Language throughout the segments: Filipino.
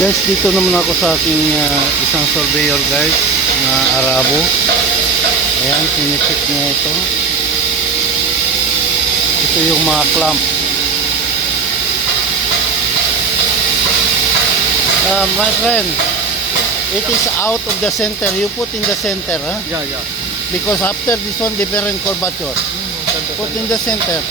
Guys, dito naman ako sa aking isang surveyor guys na Arabo. Ayan, sinicheck niya ito. Ito yung mga clamp. My friend, it is out of the center. You put in the center, huh? Yeah. Because after this one, different curvature. Put in the center.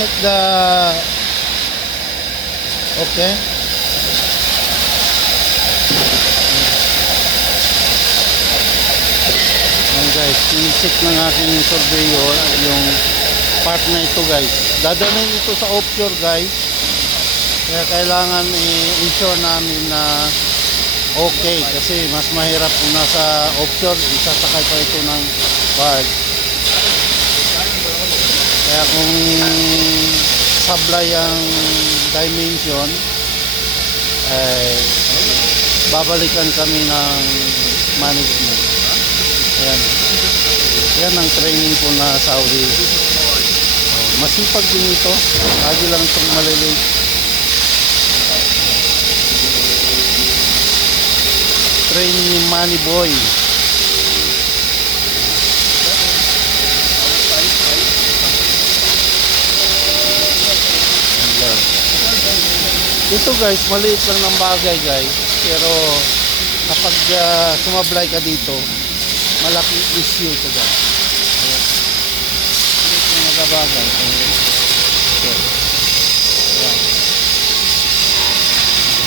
Check the... Okay. Ayan guys, sinisik ng aking surveyor yung part na ito guys. Dadalhin ito sa offshore guys. Kaya kailangan i-ensure namin na okay. Kasi mas mahirap kung nasa offshore, isasakay pa ito ng barge. Kaya kung sablay ang dimension, babalikan kami ng management. Ayan. Yan ang training ko na Saudi. Masipag din ito. Lagi lang itong malilate. Training ni Money Boy. Ito guys, maliit lang ng bagay guys. Pero kapag sumablay ka dito, malaking issue ito guys. Ayan. Maliit lang na bagay. Ito. Ayan.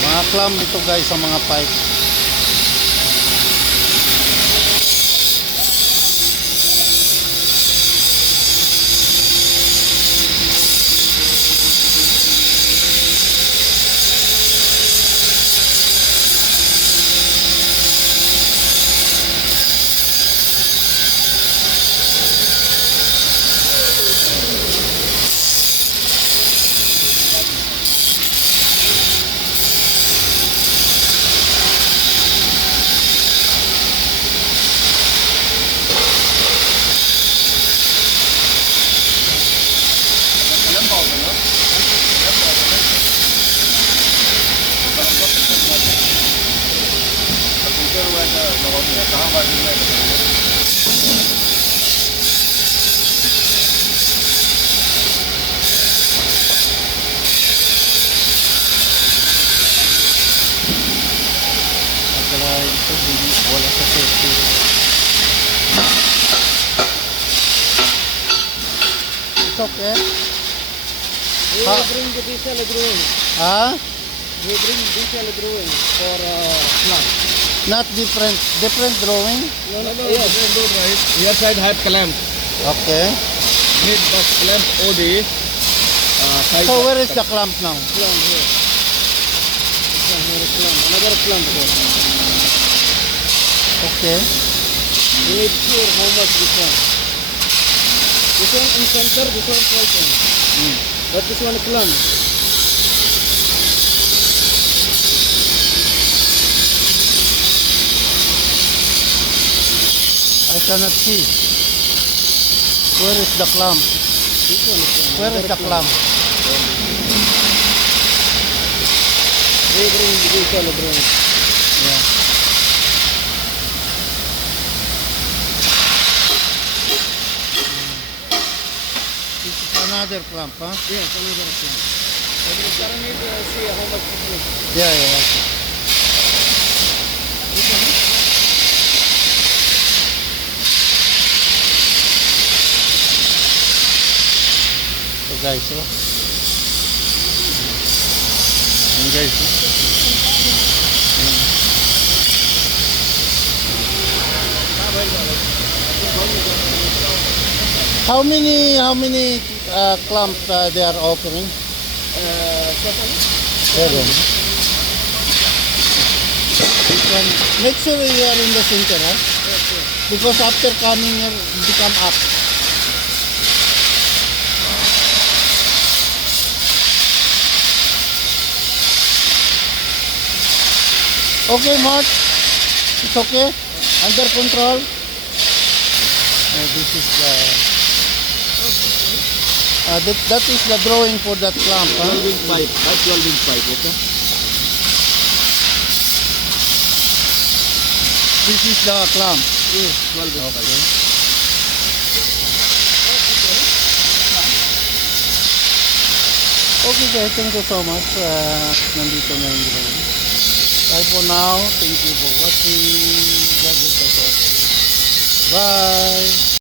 Mga clamp ito guys sa mga pipe. Wala sa safety. It's okay. We will bring the detail drawing. Huh? We bring detail drawing for plant. Not different drawing? No, yes. Right. Here side have clamp. Okay. Need the clamp OD. Side So where is the clamp now? Clamp here. This one here is clamp. Another clamp here. Okay. We need sure how much this one. This one in center, this one 12 inch. But this one clamp. I cannot see. Where is the clamp? This one is clamp. Where is the clamp? We bring the detail drawing. Yeah. This is another clamp, huh? Yes, another clamp. But we currently need to see how much it is. Yeah. Okay. This one. So guys, oh. Yan guys, oh. How many clamp they are offering? Seven. This one. Make sure you are in the center, huh? Because after coming here, become up. Okay, Mark? It's okay? Under control? This is the... that is the drawing for that clamp. Huh? 12-inch pipe. That's 12-inch pipe, okay? This is the clamp. Yes, 12-inch pipe. Okay guys, thank you so much. Nandito na yung drawing. Bye for now. Thank you for watching. God bless us all. Bye.